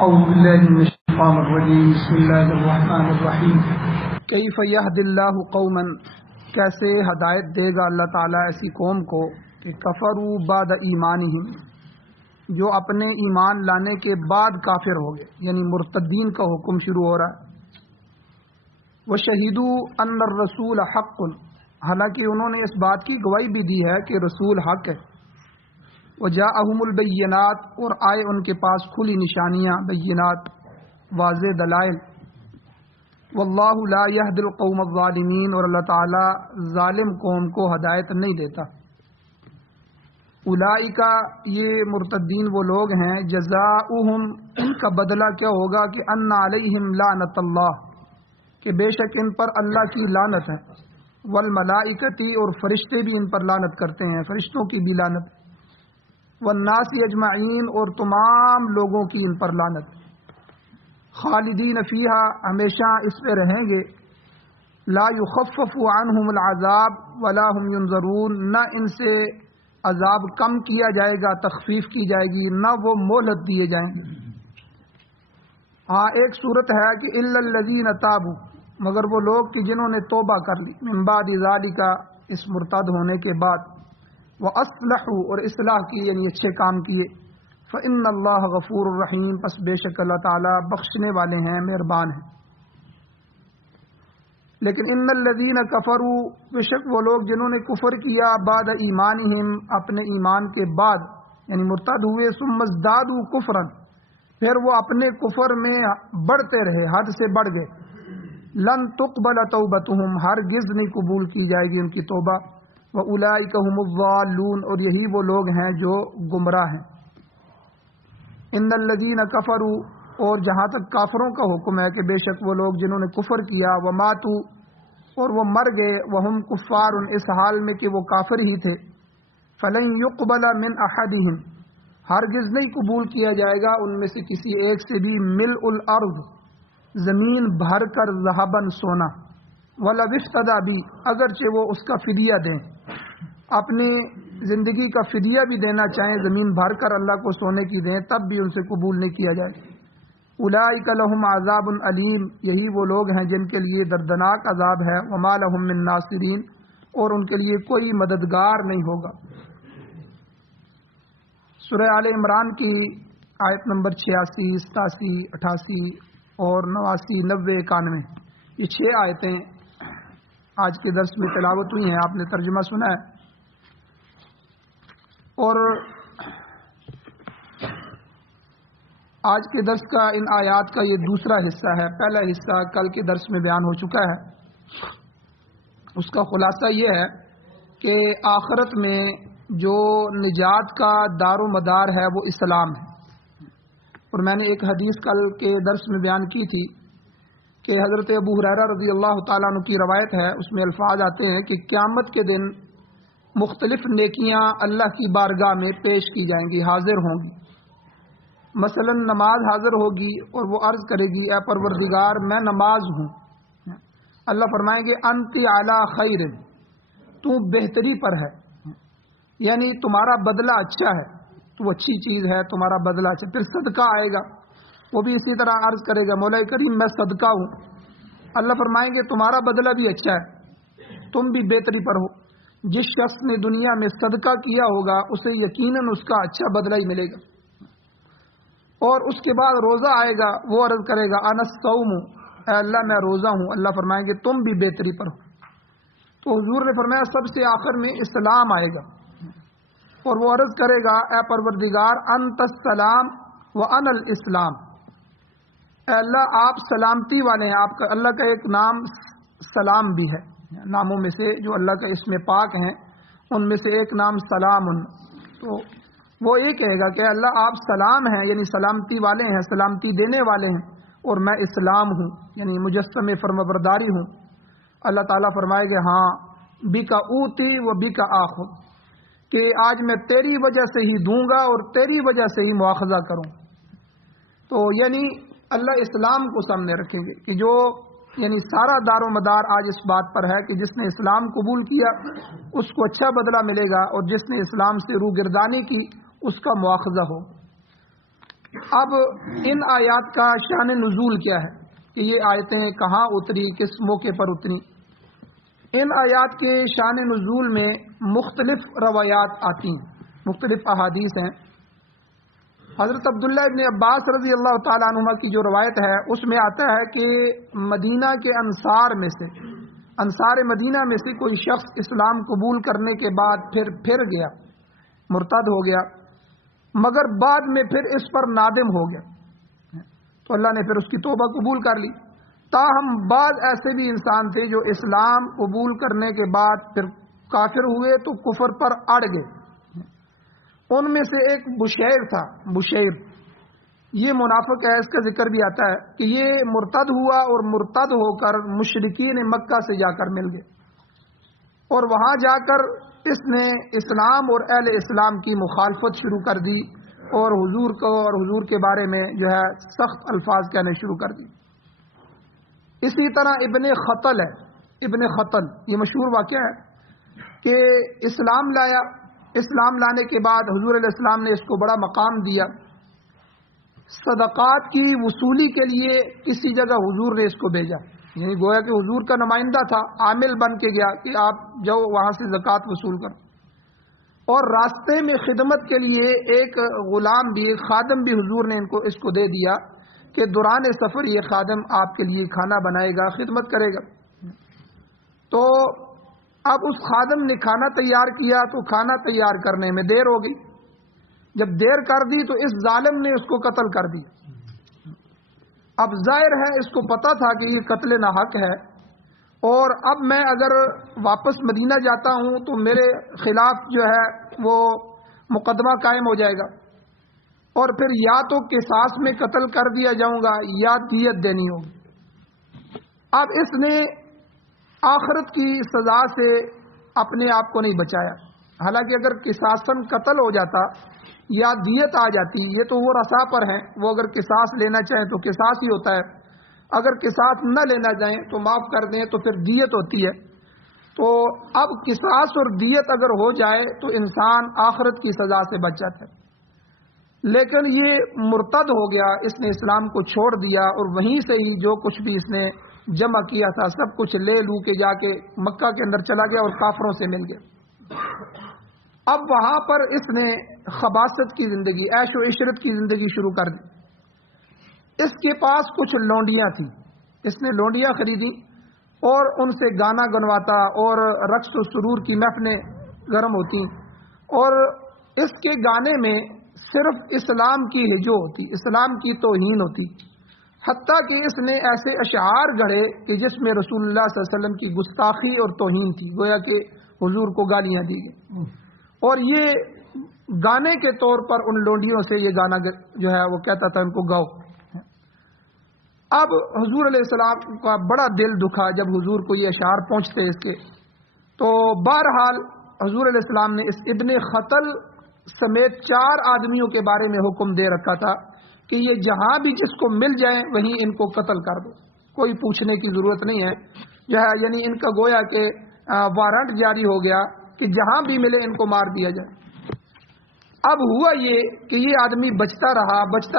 أعوذ بالله من الشيطان الرجيم بسم الله الرحمن الرحیم کیف یہد اللہ قوما، کیسے ہدایت دے گا اللہ تعالیٰ ایسی قوم کو کہ کفروا بعد ایمانہم، جو اپنے ایمان لانے کے بعد کافر ہو گئے، یعنی مرتدین کا حکم شروع ہو رہا ہے۔ وشہدوا ان الرسول حق، حالانکہ انہوں نے اس بات کی گواہی بھی دی ہے کہ رسول حق ہے۔ وجاءہم البینات، اور آئے ان کے پاس کھلی نشانیاں، بینات واضح دلائل۔ واللہ لا یہدی القوم الظالمین، اور اللہ تعالی ظالم قوم کو ہدایت نہیں دیتا۔ اولئک، یہ مرتدین وہ لوگ ہیں، جزاؤہم، ان کا بدلہ کیا ہوگا کہ ان علیہم لعنت اللہ، کہ بے شک ان پر اللہ کی لعنت ہے۔ والملائکتی، اور فرشتے بھی ان پر لعنت کرتے ہیں، فرشتوں کی بھی لعنت۔ والناس اجمعین، اور تمام لوگوں کی ان پر لعنت۔ خالدین فیہا، ہمیشہ اس پہ رہیں گے۔ لا یخفف عنہم العذاب ولا هم ینظرون، نہ ان سے عذاب کم کیا جائے گا، تخفیف کی جائے گی، نہ وہ مہلت دیے جائیں گے۔ ہاں ایک صورت ہے کہ الا الذین تابوا، مگر وہ لوگ کہ جنہوں نے توبہ کر لی، من بعد ذالک، اس مرتد ہونے کے بعد، وَأَصْلَحُوا، اور اصلاح کی یعنی اچھے کام کیے، فَإِنَّ اللَّهَ غَفُورٌ رَحِيمٌ، پس بے شک اللہ تعالیٰ بخشنے والے ہیں، مہربان ہیں۔ لیکن ان الذین کفروا، بے شک وہ لوگ جنہوں نے کفر کیا، بعد ایمانہم، اپنے ایمان کے بعد یعنی مرتد ہوئے، ثم ازدادوا کفرا، پھر وہ اپنے کفر میں بڑھتے رہے، حد سے بڑھ گئے، لن تقبل توبتہم، ہرگز نہیں قبول کی جائے گی ان کی توبہ، وَأُولَئِكَ هُمُ الضَّالُّونَ، اور یہی وہ لوگ ہیں جو گمراہ ہیں۔ ان الذین کفروا، اور جہاں تک کافروں کا حکم ہے کہ بے شک وہ لوگ جنہوں نے کفر کیا، وَمَاتُوا، اور وہ مر گئے، وَهُمْ كُفَّارٌ، اس حال میں کہ وہ کافر ہی تھے، فَلَن يُقْبَلَ مِنْ أَحَدِهِمْ، ہرگز نہیں قبول کیا جائے گا ان میں سے کسی ایک سے بھی، مِلْءُ الْأَرْضِ، زمین بھر کر، ذهبًا، سونا، وَلَوِ افْتَدَىٰ بِهِ، اگرچہ وہ اس کا فدیہ دیں، اپنی زندگی کا فدیہ بھی دینا چاہیں، زمین بھر کر اللہ کو سونے کی دیں، تب بھی ان سے قبول نہیں کیا جائے۔ اولئک لہم عذاب علیم، یہی وہ لوگ ہیں جن کے لیے دردناک عذاب ہے، وما لہم من ناصرین، اور ان کے لیے کوئی مددگار نہیں ہوگا۔ سورہ آل عمران کی آیت نمبر 86، 87، 88 اور 89، 90، 91، یہ 6 آیتیں آج کے درس میں تلاوت ہوئی ہیں، آپ نے ترجمہ سنا ہے۔ اور آج کے درس کا ان آیات کا یہ دوسرا حصہ ہے، پہلا حصہ کل کے درس میں بیان ہو چکا ہے۔ اس کا خلاصہ یہ ہے کہ آخرت میں جو نجات کا دار و مدار ہے وہ اسلام ہے۔ اور میں نے ایک حدیث کل کے درس میں بیان کی تھی کہ حضرت ابو ہریرہ رضی اللہ تعالیٰ عنہ کی روایت ہے، اس میں الفاظ آتے ہیں کہ قیامت کے دن مختلف نیکیاں اللہ کی بارگاہ میں پیش کی جائیں گی، حاضر ہوں گی۔ مثلا نماز حاضر ہوگی اور وہ عرض کرے گی، اے پروردگار میں نماز ہوں۔ اللہ فرمائیں گے انت علی خیر، تو بہتری پر ہے، یعنی تمہارا بدلہ اچھا ہے، تو اچھی چیز ہے، تمہارا بدلہ اچھا۔ پھر صدقہ آئے گا، وہ بھی اسی طرح عرض کرے گا، مولا کریم میں صدقہ ہوں۔ اللہ فرمائیں گے تمہارا بدلہ بھی اچھا ہے، تم بھی بہتری پر ہو۔ جس شخص نے دنیا میں صدقہ کیا ہوگا اسے یقیناً اس کا اچھا بدلہ ہی ملے گا۔ اور اس کے بعد روزہ آئے گا، وہ عرض کرے گا انا الصوم، اے اللہ میں روزہ ہوں۔ اللہ فرمائیں گے تم بھی بہتری پر ہو۔ تو حضور نے فرمایا سب سے آخر میں اسلام آئے گا، اور وہ عرض کرے گا اے پروردگار انت السلام وانا الاسلام، اے اللہ آپ سلامتی والے ہیں۔ آپ کا اللہ کا ایک نام سلام بھی ہے، ناموں میں سے جو اللہ کا اسم پاک ہیں ان میں سے ایک نام سلام۔ تو وہ یہ کہے گا کہ اللہ آپ سلام ہیں، یعنی سلامتی والے ہیں، سلامتی دینے والے ہیں، اور میں اسلام ہوں، یعنی مجسم فرمانبرداری ہوں۔ اللہ تعالیٰ فرمائے گا ہاں بک اوتی و بک آخذ، کہ آج میں تیری وجہ سے ہی دوں گا اور تیری وجہ سے ہی مواخذہ کروں۔ تو یعنی اللہ اسلام کو سامنے رکھیں گے کہ جو یعنی سارا دار و مدار آج اس بات پر ہے کہ جس نے اسلام قبول کیا اس کو اچھا بدلہ ملے گا، اور جس نے اسلام سے روگردانی کی اس کا مواخذہ ہو۔ اب ان آیات کا شان نزول کیا ہے کہ یہ آیتیں کہاں اتری، کس موقع پر اتری؟ ان آیات کے شان نزول میں مختلف روایات آتی ہیں، مختلف احادیث ہیں۔ حضرت عبداللہ ابن عباس رضی اللہ تعالیٰ عنہما کی جو روایت ہے اس میں آتا ہے کہ مدینہ کے انصار میں سے، انصار مدینہ میں سے کوئی شخص اسلام قبول کرنے کے بعد پھر گیا، مرتد ہو گیا، مگر بعد میں پھر اس پر نادم ہو گیا تو اللہ نے پھر اس کی توبہ قبول کر لی۔ تاہم بعض ایسے بھی انسان تھے جو اسلام قبول کرنے کے بعد پھر کافر ہوئے تو کفر پر اڑ گئے۔ ان میں سے ایک بشیر تھا، بشیر یہ منافق ہے، اس کا ذکر بھی آتا ہے کہ یہ مرتد ہوا اور مرتد ہو کر مشرکین مکہ سے جا کر مل گئے اور وہاں جا کر اس نے اسلام اور اہل اسلام کی مخالفت شروع کر دی اور حضور کو اور حضور کے بارے میں جو ہے سخت الفاظ کہنے شروع کر دی۔ اسی طرح ابن خطل ہے، ابن خطل یہ مشہور واقعہ ہے کہ اسلام لایا، اسلام لانے کے بعد حضور علیہ السلام نے اس کو بڑا مقام دیا۔ صدقات کی وصولی کے لیے کسی جگہ حضور نے اس کو بھیجا، یعنی گویا کہ حضور کا نمائندہ تھا، عامل بن کے گیا کہ آپ جاؤ وہاں سے زکوٰۃ وصول کرو۔ اور راستے میں خدمت کے لیے ایک غلام بھی، ایک خادم بھی حضور نے اس کو دے دیا کہ دوران سفر یہ خادم آپ کے لیے کھانا بنائے گا، خدمت کرے گا۔ تو اب اس خادم نے کھانا تیار کیا تو کھانا تیار کرنے میں دیر ہو گئی، جب دیر کر دی تو اس ظالم نے اس کو قتل کر دیا۔ اب ظاہر ہے اس کو پتا تھا کہ یہ قتل ناحق ہے اور اب میں اگر واپس مدینہ جاتا ہوں تو میرے خلاف جو ہے وہ مقدمہ قائم ہو جائے گا اور پھر یا تو قصاص میں قتل کر دیا جاؤں گا یا دیت دینی ہوگی۔ اب اس نے آخرت کی سزا سے اپنے آپ کو نہیں بچایا، حالانکہ اگر قصاصاً قتل ہو جاتا یا دیت آ جاتی، یہ تو وہ رسا پر ہیں، وہ اگر قصاص لینا چاہیں تو قصاص ہی ہوتا ہے، اگر قصاص نہ لینا چاہیں تو معاف کر دیں تو پھر دیت ہوتی ہے۔ تو اب قصاص اور دیت اگر ہو جائے تو انسان آخرت کی سزا سے بچ جاتا ہے، لیکن یہ مرتد ہو گیا، اس نے اسلام کو چھوڑ دیا اور وہیں سے ہی جو کچھ بھی اس نے جمع کیا تھا سب کچھ لے لو کے جا کے مکہ کے اندر چلا گیا اور کافروں سے مل گیا۔ اب وہاں پر اس نے خباثت کی زندگی، عیش و عشرت کی زندگی شروع کر دی۔ اس کے پاس کچھ لونڈیاں تھیں، اس نے لونڈیاں خریدی اور ان سے گانا گنواتا اور رقص و سرور کی محفلیں گرم ہوتی اور اس کے گانے میں صرف اسلام کی ہجو ہوتی، اسلام کی توہین ہوتی، حتیٰ کہ اس نے ایسے اشعار گڑھے کہ جس میں رسول اللہ صلی اللہ علیہ وسلم کی گستاخی اور توہین تھی، گویا کہ حضور کو گالیاں دی گئی اور یہ گانے کے طور پر ان لونڈیوں سے یہ گانا جو ہے وہ کہتا تھا ان کو گاؤ۔ اب حضور علیہ السلام کا بڑا دل دکھا جب حضور کو یہ اشعار پہنچتے اس کے، تو بہرحال حضور علیہ السلام نے اس ابن خطل سمیت 4 آدمیوں کے بارے میں حکم دے رکھا تھا کہ یہ جہاں بھی جس کو مل جائیں وہیں ان کو قتل کر دو، کوئی پوچھنے کی ضرورت نہیں ہے، یعنی ان کا گویا کہ وارنٹ جاری ہو گیا کہ جہاں بھی ملے ان کو مار دیا جائے۔ اب ہوا یہ کہ یہ آدمی بچتا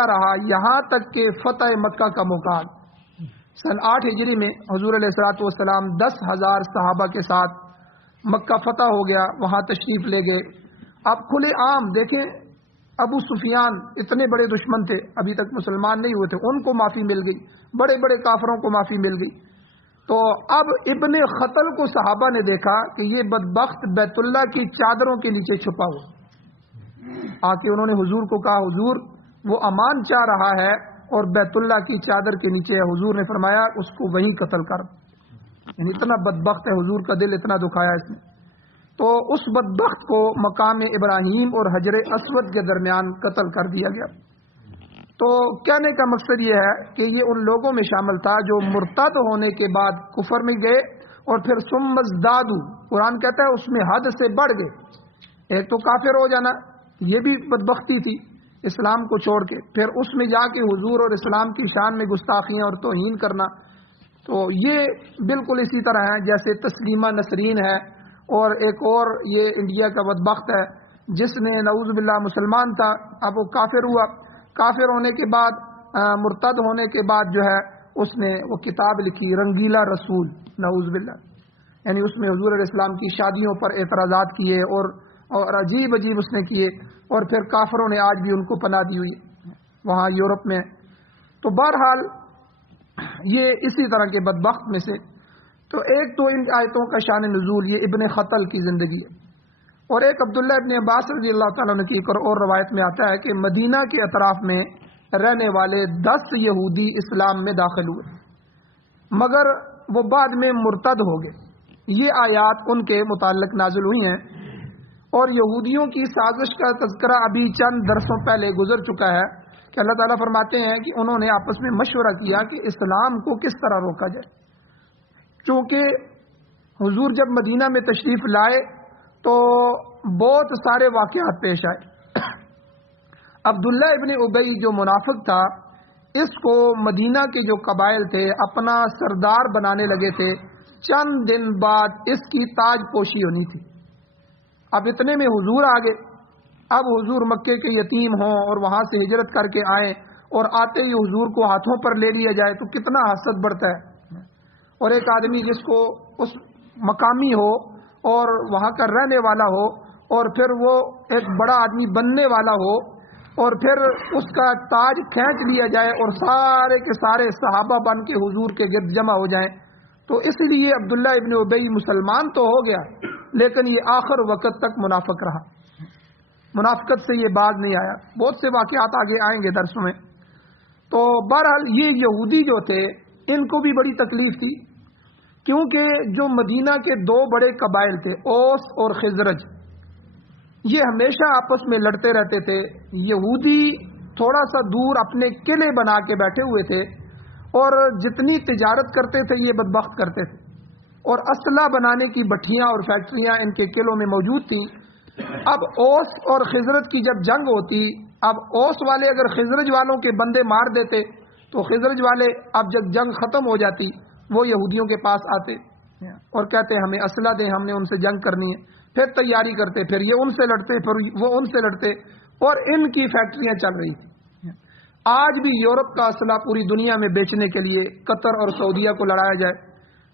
رہا یہاں تک کہ فتح مکہ کا موقع سن 8 ہجری میں حضور علیہ الصلوۃ والسلام 10,000 صحابہ کے ساتھ مکہ فتح ہو گیا، وہاں تشریف لے گئے۔ اب کھلے عام دیکھیں، ابو سفیان اتنے بڑے دشمن تھے، ابھی تک مسلمان نہیں ہوئے تھے، ان کو معافی مل گئی، بڑے بڑے کافروں کو معافی مل گئی۔ تو اب ابن خطل کو صحابہ نے دیکھا کہ یہ بدبخت بیت اللہ کی چادروں کے نیچے چھپا ہوا، آ کے انہوں نے حضور کو کہا حضور وہ امان چاہ رہا ہے اور بیت اللہ کی چادر کے نیچے ہے۔ حضور نے فرمایا اس کو وہیں قتل کر، یعنی اتنا بدبخت ہے، حضور کا دل اتنا دکھایا اس نے۔ تو اس بدبخت کو مقام ابراہیم اور حجر اسود کے درمیان قتل کر دیا گیا۔ تو کہنے کا مقصد یہ ہے کہ یہ ان لوگوں میں شامل تھا جو مرتد ہونے کے بعد کفر میں گئے اور پھر ثم ازدادوا، قرآن کہتا ہے اس میں حد سے بڑھ گئے۔ ایک تو کافر ہو جانا، یہ بھی بدبختی تھی اسلام کو چھوڑ کے، پھر اس میں جا کے حضور اور اسلام کی شان میں گستاخیاں اور توہین کرنا۔ تو یہ بالکل اسی طرح ہے جیسے تسلیمہ نسرین ہے، اور ایک اور یہ انڈیا کا بدبخت ہے جس نے نعوذ باللہ مسلمان تھا، اب وہ کافر ہوا، کافر ہونے کے بعد مرتد ہونے کے بعد جو ہے اس نے وہ کتاب لکھی رنگیلا رسول، نعوذ باللہ، یعنی اس میں حضور علیہ السلام کی شادیوں پر اعتراضات کیے اور عجیب عجیب اس نے کیے، اور پھر کافروں نے آج بھی ان کو پناہ دی ہوئی وہاں یورپ میں۔ تو بہرحال یہ اسی طرح کے بدبخت میں سے تو ایک تو ان آیتوں کا شان نزول یہ ابن خطل کی زندگی ہے، اور ایک عبداللہ ابن عباس رضی اللہ تعالیٰ عنہ کی ایک اور روایت میں آتا ہے کہ مدینہ کے اطراف میں رہنے والے 10 یہودی اسلام میں داخل ہوئے مگر وہ بعد میں مرتد ہو گئے۔ یہ آیات ان کے متعلق نازل ہوئی ہیں، اور یہودیوں کی سازش کا تذکرہ ابھی چند درسوں پہلے گزر چکا ہے کہ اللہ تعالیٰ فرماتے ہیں کہ انہوں نے آپس میں مشورہ کیا کہ اسلام کو کس طرح روکا جائے، چونکہ حضور جب مدینہ میں تشریف لائے تو بہت سارے واقعات پیش آئے۔ عبداللہ ابن ابی جو منافق تھا، اس کو مدینہ کے جو قبائل تھے اپنا سردار بنانے لگے تھے، چند دن بعد اس کی تاج پوشی ہونی تھی۔ اب اتنے میں حضور آ گئے، اب حضور مکے کے یتیم ہوں اور وہاں سے ہجرت کر کے آئیں اور آتے ہی حضور کو ہاتھوں پر لے لیا جائے تو کتنا حسد بڑھتا ہے۔ اور ایک آدمی جس کو اس مقامی ہو اور وہاں کا رہنے والا ہو اور پھر وہ ایک بڑا آدمی بننے والا ہو اور پھر اس کا تاج کھینچ لیا جائے اور سارے کے سارے صحابہ بن کے حضور کے گرد جمع ہو جائیں، تو اس لیے عبداللہ ابن ابی مسلمان تو ہو گیا لیکن یہ آخر وقت تک منافق رہا، منافقت سے یہ باز نہیں آیا۔ بہت سے واقعات آگے آئیں گے درسوں میں۔ تو بہرحال یہ یہودی جو تھے ان کو بھی بڑی تکلیف تھی، کیونکہ جو مدینہ کے 2 بڑے قبائل تھے اوس اور خزرج، یہ ہمیشہ آپس میں لڑتے رہتے تھے۔ یہودی تھوڑا سا دور اپنے قلعے بنا کے بیٹھے ہوئے تھے اور جتنی تجارت کرتے تھے یہ بدبخت کرتے تھے، اور اسلحہ بنانے کی بھٹیاں اور فیکٹریاں ان کے قلعوں میں موجود تھیں۔ اب اوس اور خزرج کی جب جنگ ہوتی، اب اوس والے اگر خزرج والوں کے بندے مار دیتے تو خزرج والے اب جب جنگ ختم ہو جاتی وہ یہودیوں کے پاس آتے اور کہتے ہمیں اسلحہ دیں، ہم نے ان سے جنگ کرنی ہے، پھر تیاری کرتے، پھر یہ ان سے لڑتے، پھر وہ ان سے لڑتے، اور ان کی فیکٹریاں چل رہی تھیں۔ آج بھی یورپ کا اسلحہ پوری دنیا میں بیچنے کے لیے قطر اور سعودیہ کو لڑایا جائے۔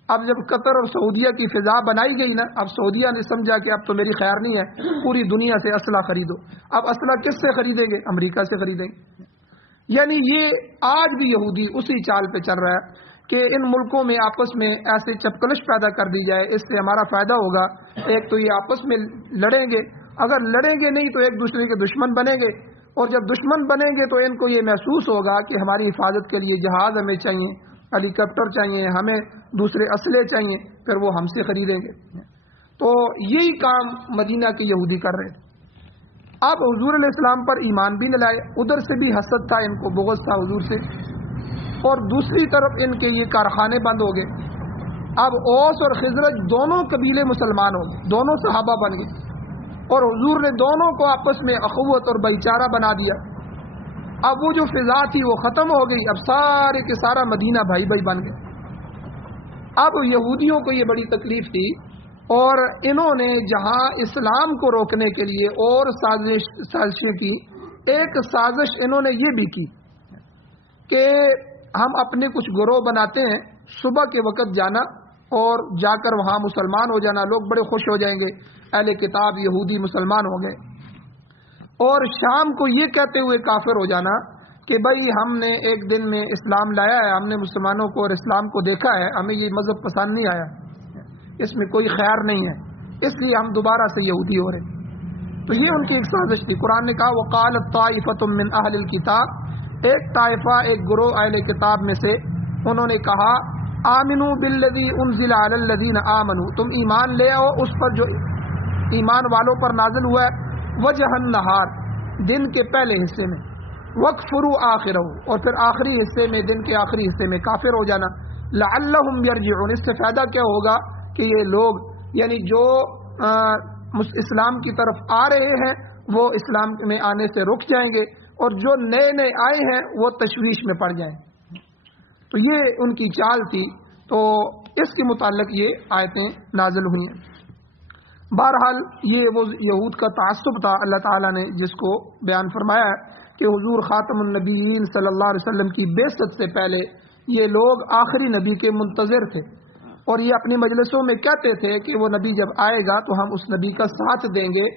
اب جب قطر اور سعودیہ کی فضا بنائی گئی نا، اب سعودیہ نے سمجھا کہ اب تو میری خیر نہیں ہے، پوری دنیا سے اسلحہ خریدو۔ اب اسلحہ کس سے خریدیں گے؟ امریکہ سے خریدیں گے۔ یعنی یہ آج بھی یہودی اسی چال پہ چل رہا ہے کہ ان ملکوں میں آپس میں ایسے چپکلش پیدا کر دی جائے، اس سے ہمارا فائدہ ہوگا۔ ایک تو یہ آپس میں لڑیں گے، اگر لڑیں گے نہیں تو ایک دوسرے کے دشمن بنیں گے، اور جب دشمن بنیں گے تو ان کو یہ محسوس ہوگا کہ ہماری حفاظت کے لیے جہاز ہمیں چاہیے، ہیلی کاپٹر چاہیے، ہمیں دوسرے اسلحے چاہیے، پھر وہ ہم سے خریدیں گے۔ تو یہی کام مدینہ کے یہودی کر رہے تھے۔ اب حضور علیہ السلام پر ایمان بھی نہ لائے، ادھر سے بھی حسد تھا، ان کو بغض تھا حضور سے، اور دوسری طرف ان کے یہ کارخانے بند ہو گئے۔ اب اوس اور خزرج دونوں قبیلے مسلمان ہو گئے، دونوں صحابہ بن گئے، اور حضور نے دونوں کو آپس میں اخوت اور بھائی چارہ بنا دیا۔ اب وہ جو فضا تھی وہ ختم ہو گئی، اب سارے کے سارا مدینہ بھائی بھائی بن گئے۔ اب یہودیوں کو یہ بڑی تکلیف تھی، اور انہوں نے جہاں اسلام کو روکنے کے لیے اور سازشیں کی، ایک سازش انہوں نے یہ بھی کی کہ ہم اپنے کچھ گروہ بناتے ہیں، صبح کے وقت جانا اور جا کر وہاں مسلمان ہو جانا، لوگ بڑے خوش ہو جائیں گے، اہل کتاب یہودی مسلمان ہو گئے، اور شام کو یہ کہتے ہوئے کافر ہو جانا کہ بھائی ہم نے ایک دن میں اسلام لایا ہے، ہم نے مسلمانوں کو اور اسلام کو دیکھا ہے، ہمیں یہ مذہب پسند نہیں آیا، اس میں کوئی خیر نہیں ہے، اس لیے ہم دوبارہ سے یہودی ہو رہے۔ تو یہ ان کی ایک سازش تھی۔ قرآن نے کہا وقالت طائفۃ من اہل الکتاب، ایک طائفہ، ایک گروہ اہل کتاب میں سے انہوں نے کہا آمنوا بالذی انزل علی الذین آمنوا، تم ایمان لے آؤ اس پر جو ایمان والوں پر نازل ہوا ہے، وجہ النہار، دن کے پہلے حصے میں، وکفروا آخرہ، اور پھر آخری حصے میں، دن کے آخری حصے میں کافر ہو جانا، لعلہم یرجعون، اس سے فائدہ کیا ہوگا کہ یہ لوگ یعنی جو اسلام کی طرف آ رہے ہیں وہ اسلام میں آنے سے رک جائیں گے، اور جو نئے نئے آئے ہیں وہ تشویش میں پڑ جائیں۔ تو یہ ان کی چال تھی، تو اس کے متعلق یہ آیتیں نازل ہوئی ہیں۔ بہرحال یہ وہ یہود کا تعصب تھا اللہ تعالیٰ نے جس کو بیان فرمایا ہے کہ حضور خاتم النبیین صلی اللہ علیہ وسلم کی بعثت سے پہلے یہ لوگ آخری نبی کے منتظر تھے، اور یہ اپنی مجلسوں میں کہتے تھے کہ وہ نبی جب آئے گا تو ہم اس نبی کا ساتھ دیں گے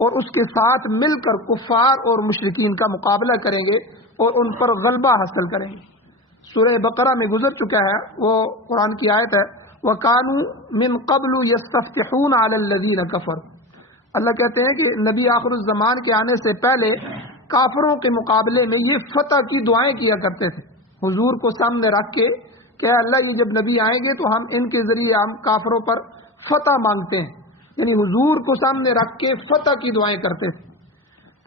اور اس کے ساتھ مل کر کفار اور مشرکین کا مقابلہ کریں گے اور ان پر غلبہ حاصل کریں گے۔ سورہ بقرہ میں گزر چکا ہے، وہ قرآن کی آیت ہے، وَكَانُوا مِن قَبْلُ يَسْتَفْتِحُونَ عَلَى الَّذِينَ كَفَرُوا۔ اللہ کہتے ہیں کہ نبی آخر الزمان کے آنے سے پہلے کافروں کے مقابلے میں یہ فتح کی دعائیں کیا کرتے تھے، حضور کو سامنے رکھ کے کہ اللہ یہ جب نبی آئیں گے تو ہم ان کے ذریعے ہم کافروں پر فتح مانگتے ہیں، یعنی حضور کو سامنے رکھ کے فتح کی دعائیں کرتے تھے،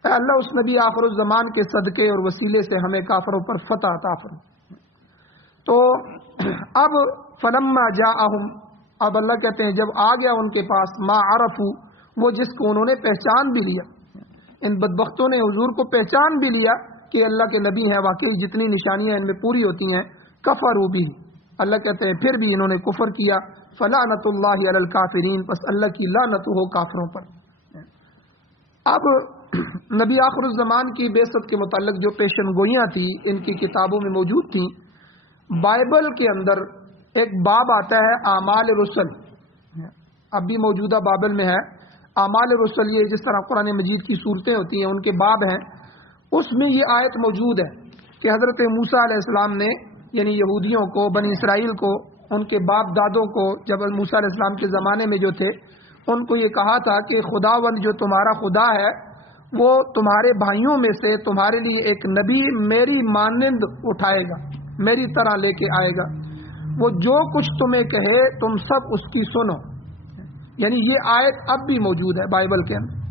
اے اللہ اس نبی آخر الزمان کے صدقے اور وسیلے سے ہمیں کافروں پر فتح عطا فرما۔ تو اب فلما جاءہم، اب اللہ کہتے ہیں جب آ گیا ان کے پاس ما عرفو، وہ جس کو انہوں نے پہچان بھی لیا، ان بدبختوں نے حضور کو پہچان بھی لیا کہ اللہ کے نبی ہیں، واقعی جتنی نشانیاں ان میں پوری ہوتی ہیں، کفروا بھی، اللہ کہتے ہیں پھر بھی انہوں نے کفر کیا، فلعنت اللہ علی الکافرین، پس اللہ کی لعنت ہو کافروں پر۔ اب نبی آخر الزمان کی بعثت کے متعلق جو پیشن گوئیاں تھیں ان کی کتابوں میں موجود تھیں۔ بائبل کے اندر ایک باب آتا ہے اعمال رسل، اب بھی موجودہ بابل میں ہے اعمال رسل، یہ جس طرح قرآن مجید کی صورتیں ہوتی ہیں ان کے باب ہیں، اس میں یہ آیت موجود ہے کہ حضرت موسیٰ علیہ السلام نے یعنی یہودیوں کو، بنی اسرائیل کو، ان کے باپ دادوں کو جب موسیٰ علیہ السلام کے زمانے میں جو تھے ان کو یہ کہا تھا کہ خداوند جو تمہارا خدا ہے وہ تمہارے بھائیوں میں سے تمہارے لیے ایک نبی میری مانند اٹھائے گا، میری طرح لے کے آئے گا، وہ جو کچھ تمہیں کہے تم سب اس کی سنو۔ یعنی یہ آیت اب بھی موجود ہے بائبل کے اندر۔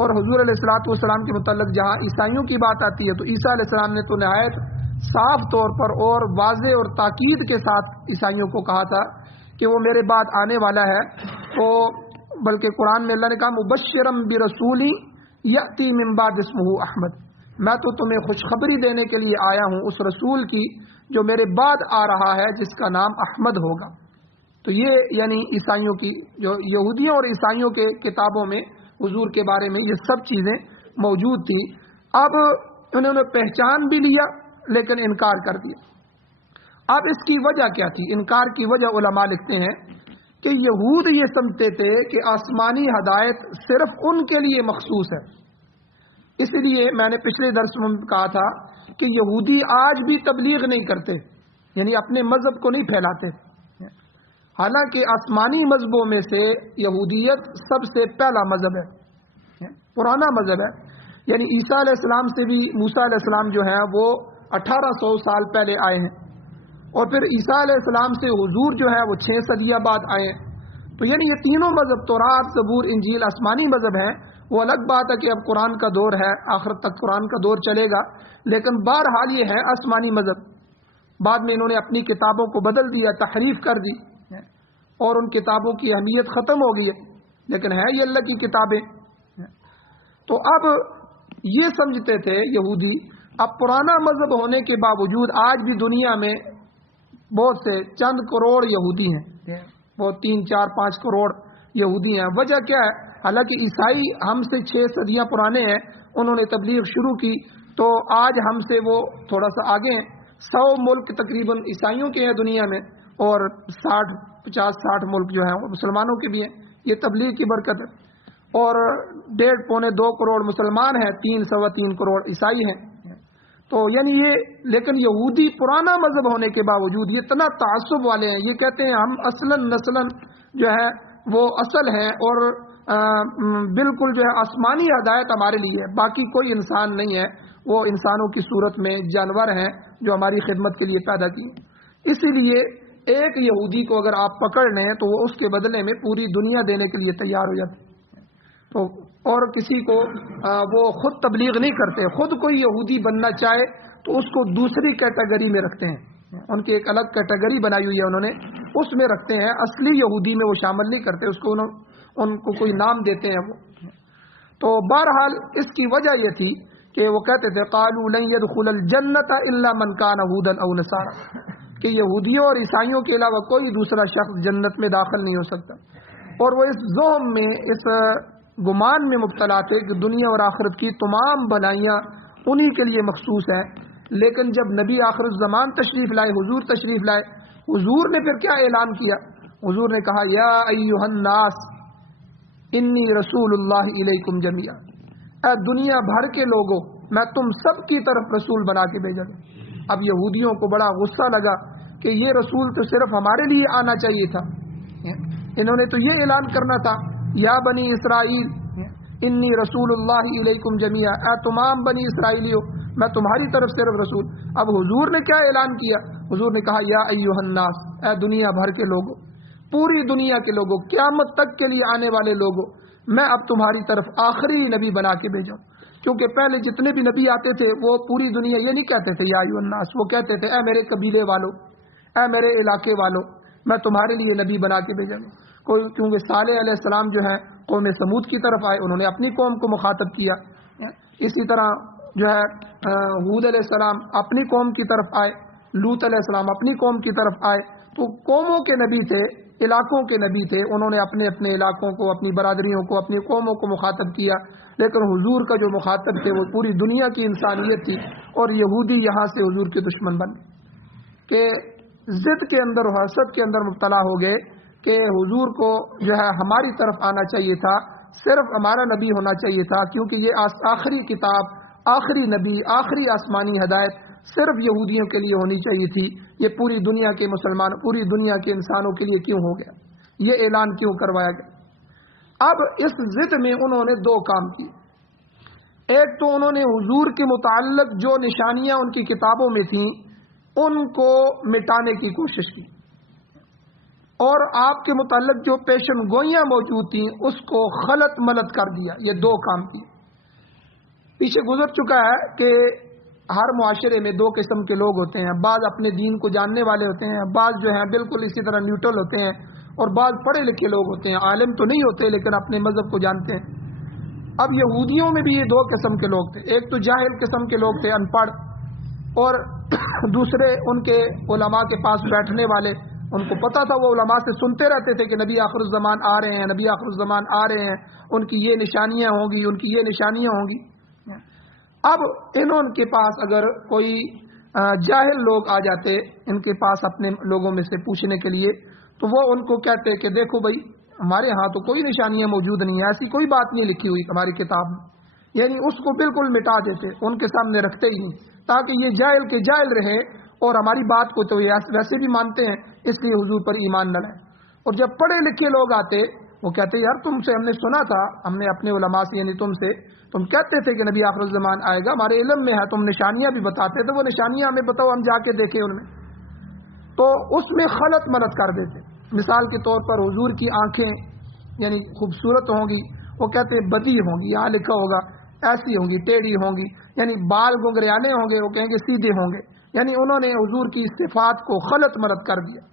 اور حضور علیہ الصلوۃ والسلام کے متعلق جہاں عیسائیوں کی بات آتی ہے تو عیسیٰ علیہ السلام نے تو نہایت صاف طور پر اور واضح اور تاکید کے ساتھ عیسائیوں کو کہا تھا کہ وہ میرے بعد آنے والا ہے، تو بلکہ قرآن میں اللہ نے کہا مبشرم برسول یأتی من بعد اسمہ احمد، میں تو تمہیں خوشخبری دینے کے لیے آیا ہوں اس رسول کی جو میرے بعد آ رہا ہے جس کا نام احمد ہوگا۔ تو یہ یعنی عیسائیوں کی، جو یہودیوں اور عیسائیوں کے کتابوں میں حضور کے بارے میں یہ سب چیزیں موجود تھی۔ اب انہوں نے پہچان بھی لیا لیکن انکار کر دیا۔ اب اس کی وجہ کیا تھی؟ انکار کی وجہ علماء لکھتے ہیں کہ یہود یہ سمجھتے تھے کہ آسمانی ہدایت صرف ان کے لیے مخصوص ہے، اس لیے میں نے پچھلے درس میں کہا تھا کہ یہودی آج بھی تبلیغ نہیں کرتے، یعنی اپنے مذہب کو نہیں پھیلاتے، حالانکہ آسمانی مذہبوں میں سے یہودیت سب سے پہلا مذہب ہے، پرانا مذہب ہے، یعنی عیسیٰ علیہ السلام سے بھی موسیٰ علیہ السلام جو ہیں وہ 1800 سال پہلے آئے ہیں، اور پھر عیسیٰ علیہ السلام سے حضور جو ہے وہ 6 صدیاں بعد آئے ہیں۔ تو یعنی یہ تینوں مذہب تورات، زبور، انجیل آسمانی مذہب ہیں۔ وہ الگ بات ہے کہ اب قرآن کا دور ہے، آخرت تک قرآن کا دور چلے گا، لیکن بہرحال یہ ہے آسمانی مذہب۔ بعد میں انہوں نے اپنی کتابوں کو بدل دیا، تحریف کر دی، اور ان کتابوں کی اہمیت ختم ہو گئی ہے، لیکن ہے یہ اللہ کی کتابیں۔ تو اب یہ سمجھتے تھے یہودی، اب پرانا مذہب ہونے کے باوجود آج بھی دنیا میں بہت سے چند کروڑ یہودی ہیں، وہ 3، 4، 5 کروڑ یہودی ہیں۔ وجہ کیا ہے؟ حالانکہ عیسائی ہم سے 6 صدیاں پرانے ہیں، انہوں نے تبلیغ شروع کی تو آج ہم سے وہ تھوڑا سا آگے ہیں۔ 100 ملک تقریباً عیسائیوں کے ہیں دنیا میں، اور 50-60 ملک جو ہیں وہ مسلمانوں کے بھی ہیں۔ یہ تبلیغ کی برکت ہے، اور 1.5-2 کروڑ مسلمان ہیں، 3-3.25 کروڑ عیسائی ہیں۔ تو یعنی یہ، لیکن یہودی پرانا مذہب ہونے کے باوجود یہ اتنا تعصب والے ہیں، یہ کہتے ہیں ہم اصلاً نسلاً جو ہے وہ اصل ہیں، اور بالکل جو ہے آسمانی ہدایت ہمارے لیے ہے، باقی کوئی انسان نہیں ہے، وہ انسانوں کی صورت میں جانور ہیں جو ہماری خدمت کے لیے پیدا کی۔ اسی لیے ایک یہودی کو اگر آپ پکڑ لیں تو وہ اس کے بدلے میں پوری دنیا دینے کے لیے تیار ہو جاتے، تو اور کسی کو وہ خود تبلیغ نہیں کرتے۔ خود کوئی یہودی بننا چاہے تو اس کو دوسری کیٹیگری میں رکھتے ہیں، ان کی ایک الگ کیٹیگری بنائی ہوئی ہے انہوں نے، اس میں رکھتے ہیں، اصلی یہودی میں وہ شامل نہیں کرتے، اس کو ان کو کوئی نام دیتے ہیں وہ۔ تو بہرحال اس کی وجہ یہ تھی کہ وہ کہتے تھے قالوا لن يدخل الجنة الا من كان هودا او نصارى، کہ یہودیوں اور عیسائیوں کے علاوہ کوئی دوسرا شخص جنت میں داخل نہیں ہو سکتا، اور وہ اس ذہن میں، اس گمان میں مبتلا تھے کہ دنیا اور آخرت کی تمام بھلائیاں انہی کے لیے مخصوص ہے. لیکن جب نبی آخر الزمان تشریف لائے، حضور تشریف لائے، حضور نے پھر کیا اعلان کیا؟ حضور نے کہا یا ایھا الناس انی رسول اللہ الیکم جمیعا، اے دنیا بھر کے لوگوں میں تم سب کی طرف رسول بنا کے بھیجا ہوں. اب یہودیوں کو بڑا غصہ لگا کہ یہ رسول تو صرف ہمارے لیے آنا چاہیے تھا، انہوں نے تو یہ اعلان کرنا تھا یا بنی اسرائیل انی رسول اللہ علیکم جمیعا، اے تمام بنی اسرائیلیوں میں تمہاری طرف صرف رسول. اب حضور نے کیا اعلان کیا؟ حضور نے کہا یا ایھا الناس، اے دنیا بھر کے لوگوں، پوری دنیا کے لوگوں، قیامت تک کے لیے آنے والے لوگوں، میں اب تمہاری طرف آخری نبی بنا کے بھیجا ہوں. کیونکہ پہلے جتنے بھی نبی آتے تھے وہ پوری دنیا یہ نہیں کہتے تھے یا ایھا الناس، وہ کہتے تھے اے میرے قبیلے والوں، اے میرے علاقے والوں، میں تمہارے لیے نبی بنا کے بھیجا ہوں. کیونکہ صالح علیہ السلام جو ہے قوم سمود کی طرف آئے، انہوں نے اپنی قوم کو مخاطب کیا. اسی طرح جو ہے ہود علیہ السلام اپنی قوم کی طرف آئے، لوط علیہ السلام اپنی قوم کی طرف آئے. تو قوموں کے نبی تھے، علاقوں کے نبی تھے، انہوں نے اپنے اپنے علاقوں کو، اپنی برادریوں کو، اپنی قوموں کو مخاطب کیا. لیکن حضور کا جو مخاطب تھے وہ پوری دنیا کی انسانیت تھی. اور یہودی یہاں سے حضور کے دشمن بن کہ ضد کے اندر، حسد کے اندر مبتلا ہو گئے کہ حضور کو جو ہے ہماری طرف آنا چاہیے تھا، صرف ہمارا نبی ہونا چاہیے تھا، کیونکہ یہ آخری کتاب، آخری نبی، آخری آسمانی ہدایت صرف یہودیوں کے لیے ہونی چاہیے تھی. یہ پوری دنیا کے مسلمان، پوری دنیا کے انسانوں کے لیے کیوں ہو گیا؟ یہ اعلان کیوں کروایا گیا؟ اب اس ضد میں انہوں نے دو کام کیے. ایک تو انہوں نے حضور کے متعلق جو نشانیاں ان کی کتابوں میں تھیں ان کو مٹانے کی کوشش کی، اور آپ کے متعلق جو پیشن گوئیاں موجود تھیں اس کو خلط ملط کر دیا. یہ دو کام کیے. پیچھے گزر چکا ہے کہ ہر معاشرے میں دو قسم کے لوگ ہوتے ہیں، بعض اپنے دین کو جاننے والے ہوتے ہیں، بعض جو ہیں بالکل اسی طرح نیوٹرل ہوتے ہیں، اور بعض پڑھے لکھے لوگ ہوتے ہیں، عالم تو نہیں ہوتے لیکن اپنے مذہب کو جانتے ہیں. اب یہودیوں میں بھی یہ دو قسم کے لوگ تھے. ایک تو جاہل قسم کے لوگ تھے، ان پڑھ، اور دوسرے ان کے علماء کے پاس بیٹھنے والے، ان کو پتہ تھا، وہ علماء سے سنتے رہتے تھے کہ نبی آخر الزمان آ رہے ہیں، نبی آخر الزمان آ رہے ہیں، ان کی یہ نشانیاں ہوں گی، ان کی یہ نشانیاں ہوں گی. اب انہوں کے پاس اگر کوئی جاہل لوگ آ جاتے ان کے پاس اپنے لوگوں میں سے پوچھنے کے لیے، تو وہ ان کو کہتے کہ دیکھو بھائی ہمارے ہاں تو کوئی نشانیاں موجود نہیں ہیں، ایسی کوئی بات نہیں لکھی ہوئی ہماری کتاب میں. یعنی اس کو بالکل مٹا دیتے، ان کے سامنے رکھتے ہی نہیں، تاکہ یہ جاہل کے جاہل رہے اور ہماری بات کو تو یہ ویسے بھی مانتے ہیں، اس لیے حضور پر ایمان نہ لائیں. اور جب پڑھے لکھے لوگ آتے وہ کہتے یار تم سے ہم نے سنا تھا، ہم نے اپنے علماء سے یعنی تم کہتے تھے کہ نبی آخر الزمان آئے گا، ہمارے علم میں ہے، تم نشانیاں بھی بتاتے تھے، وہ نشانیاں ہمیں بتاؤ، ہم جا کے دیکھیں ان میں. تو اس میں خلط ملط کر دیتے. مثال کے طور پر حضور کی آنکھیں یعنی خوبصورت ہوں گی، وہ کہتے بدی ہوں گی، یہاں لکھا ہوگا ایسی ہوں گی، ٹیڑھی ہوں گی. یعنی بال گنگریانے ہوں گے، وہ کہیں گے سیدھے ہوں گے. یعنی انہوں نے حضور کی صفات کو خلط ملط کر دیا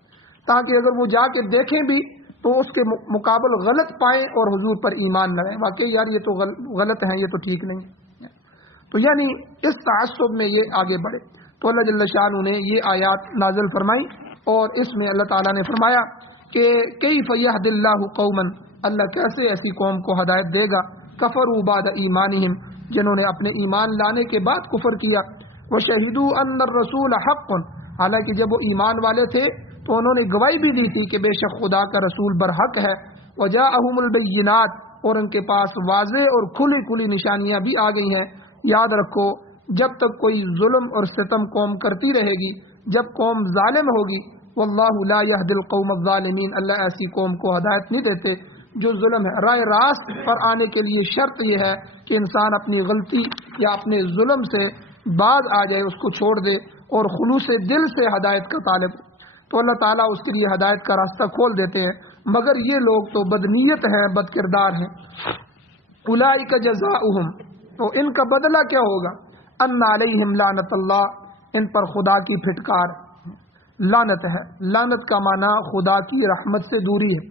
تاکہ اگر وہ جا کے دیکھیں بھی تو اس کے مقابل غلط پائیں اور حضور پر ایمان نہ لائیں. واقعی یار یہ تو غلط ہیں، یہ تو ٹھیک نہیں. تو یعنی اس تعصب میں یہ آگے بڑھے. تو اللہ جل شانہ نے یہ آیات نازل فرمائی، اور اس میں اللہ تعالیٰ نے فرمایا کہ کیف یہد اللہ قوما، اللہ کیسے ایسی قوم کو ہدایت دے گا، کفروا بعد ایمانہم، جنہوں نے اپنے ایمان لانے کے بعد کفر کیا. وشہدوا ان الرسول حق، حالانکہ جب وہ ایمان والے تھے تو انہوں نے گواہی بھی دی تھی کہ بے شک خدا کا رسول برحق ہے. وجاءہم البینات، اور ان کے پاس واضح اور کھلی کھلی نشانیاں بھی آ گئی ہیں. یاد رکھو جب تک کوئی ظلم اور ستم قوم کرتی رہے گی، جب قوم ظالم ہوگی، واللہ لا یہدی القوم الظالمین، اللہ ایسی قوم کو ہدایت نہیں دیتے جو ظلم ہے. رائے راست پر آنے کے لیے شرط یہ ہے کہ انسان اپنی غلطی یا اپنے ظلم سے باز آ جائے، اس کو چھوڑ دے اور خلوص دل سے ہدایت کا طالب، تو اللہ تعالیٰ اس کے لیے ہدایت کا راستہ کھول دیتے ہیں. مگر یہ لوگ تو بدنیت ہیں، بد کردار ہیں. اولئک جزاؤہم، تو ان کا بدلہ کیا ہوگا، ان علیہم لعنت اللہ، ان پر خدا کی پھٹکار، لعنت ہے. لعنت کا معنی خدا کی رحمت سے دوری ہے.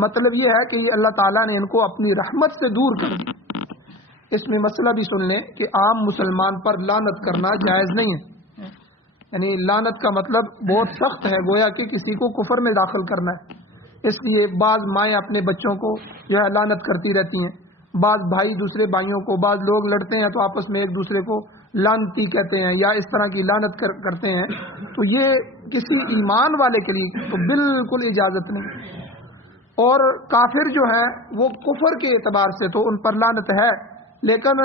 مطلب یہ ہے کہ یہ اللہ تعالیٰ نے ان کو اپنی رحمت سے دور کر دیا. اس میں مسئلہ بھی سن لیں کہ عام مسلمان پر لعنت کرنا جائز نہیں ہے. یعنی لعنت کا مطلب بہت سخت ہے، گویا کہ کسی کو کفر میں داخل کرنا ہے. اس لیے بعض مائیں اپنے بچوں کو جو ہے لعنت کرتی رہتی ہیں، بعض بھائی دوسرے بھائیوں کو، بعض لوگ لڑتے ہیں تو آپس میں ایک دوسرے کو لعنتی کہتے ہیں یا اس طرح کی لعنت کرتے ہیں، تو یہ کسی ایمان والے کے لیے تو بالکل اجازت نہیں۔ اور کافر جو ہیں وہ کفر کے اعتبار سے تو ان پر لعنت ہے، لیکن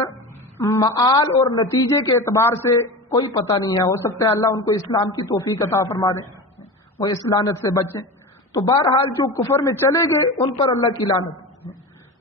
معال اور نتیجے کے اعتبار سے کوئی پتہ نہیں ہے، ہو سکتا ہے اللہ ان کو اسلام کی توفیق عطا فرما دے، وہ اس لعنت سے بچیں۔ تو بہرحال جو کفر میں چلے گئے ان پر اللہ کی لعنت۔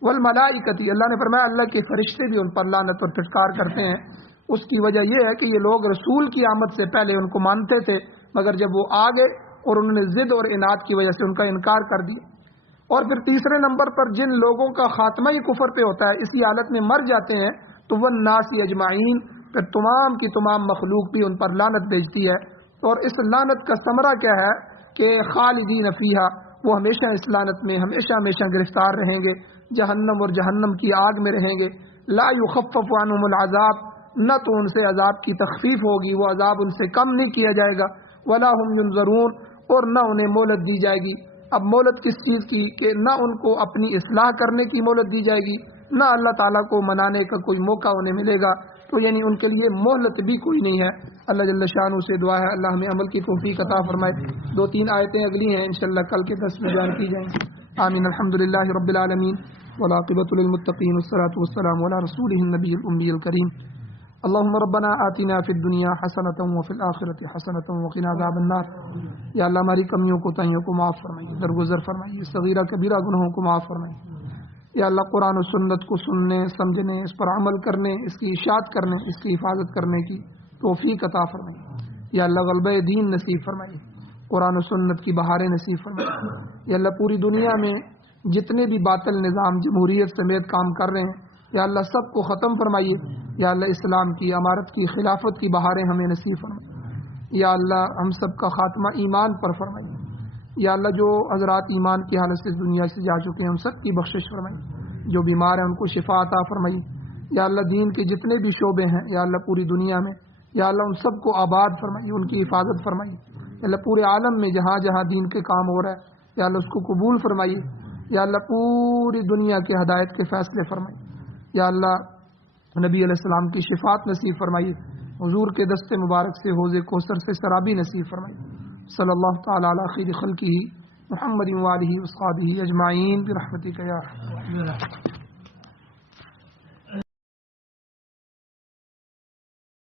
والملائکتی، اللہ نے فرمایا اللہ کے فرشتے بھی ان پر لعنت اور پھٹکار کرتے ہیں۔ اس کی وجہ یہ ہے کہ یہ لوگ رسول کی آمد سے پہلے ان کو مانتے تھے، مگر جب وہ آ گئے اور انہوں نے ضد اور عناد کی وجہ سے ان کا انکار کر دیا۔ اور پھر تیسرے نمبر پر جن لوگوں کا خاتمہ ہی کفر پہ ہوتا ہے، اسی حالت میں مر جاتے ہیں، تو وہ الناس اجمعین، پھر تمام کی تمام مخلوق بھی ان پر لعنت بھیجتی ہے۔ اور اس لعنت کا ثمرہ کیا ہے کہ خالدین فیہا، وہ ہمیشہ اس لعنت میں ہمیشہ گرفتار رہیں گے، جہنم اور جہنم کی آگ میں رہیں گے۔ لا یخفف عنہم العذاب، نہ تو ان سے عذاب کی تخفیف ہوگی، وہ عذاب ان سے کم نہیں کیا جائے گا، ولا ہم ینظرون، اور نہ انہیں مہلت دی جائے گی۔ اب مہلت کس چیز کی؟ کہ نہ ان کو اپنی اصلاح کرنے کی مہلت دی جائے گی، نہ اللہ تعالیٰ کو منانے کا کوئی موقع انہیں ملے گا، تو یعنی ان کے لیے مہلت بھی کوئی نہیں ہے۔ اللہ جل شانہ سے دعا ہے اللہ ہمیں عمل کی توفیق عطا فرمائے۔ 2-3 آیتیں اگلی ہیں انشاءاللہ کل کے درس میں بیان کی جائیں گی۔ آمین۔ الحمدللہ رب العالمین والعاقبۃ للمتقین والصلاۃ والسلام علی رسولہ النبی الامی الکریم۔ اللهم ربنا آتنا فی الدنیا حسنۃ وفی الآخرۃ حسنۃ وقنا عذاب النار۔ یا اللہ ہماری کمیوں کوتاہیوں کو معاف فرمائیے، درگزر فرمائیے، صغیرہ کبیرہ گناہوں کو معاف فرمائیے۔ یا اللہ قرآن و سنت کو سننے، سمجھنے، اس پر عمل کرنے، اس کی اشاعت کرنے، اس کی حفاظت کرنے کی توفیق عطا فرمائیے۔ یا اللہ غلبہ دین نصیب فرمائیے، قرآن و سنت کی بہاریں نصیب فرمائیے۔ یا اللہ پوری دنیا میں جتنے بھی باطل نظام جمہوریت سمیت کام کر رہے ہیں، یا اللہ سب کو ختم فرمائیے۔ یا اللہ اسلام کی امارت کی خلافت کی بہاریں ہمیں نصیب فرمائیے۔ یا اللہ ہم سب کا خاتمہ ایمان پر فرمائیے۔ یا اللہ جو حضرات ایمان کی حالت سے دنیا سے جا چکے ہیں ان سب کی بخشش فرمائیے، جو بیمار ہیں ان کو شفا عطا فرمائیے۔ یا اللہ دین کے جتنے بھی شعبے ہیں یا اللہ پوری دنیا میں، یا اللہ ان سب کو آباد فرمائیے، ان کی حفاظت فرمائیے۔ یا اللہ پورے عالم میں جہاں جہاں دین کے کام ہو رہا ہے یا اللہ اس کو قبول فرمائیے۔ یا اللہ پوری دنیا کے ہدایت کے فیصلے فرمائیے۔ یا اللہ نبی علیہ السلام کی شفاعت نصیب فرمائیے، حضور کے دست مبارک سے حوض کوثر سے سرابی نصیب فرمائیے۔ صلی اللہ تعالی علی خیر خلقہ محمد و آلہ و اصحابہ اجمعین برحمتک یا ارحم الراحمین۔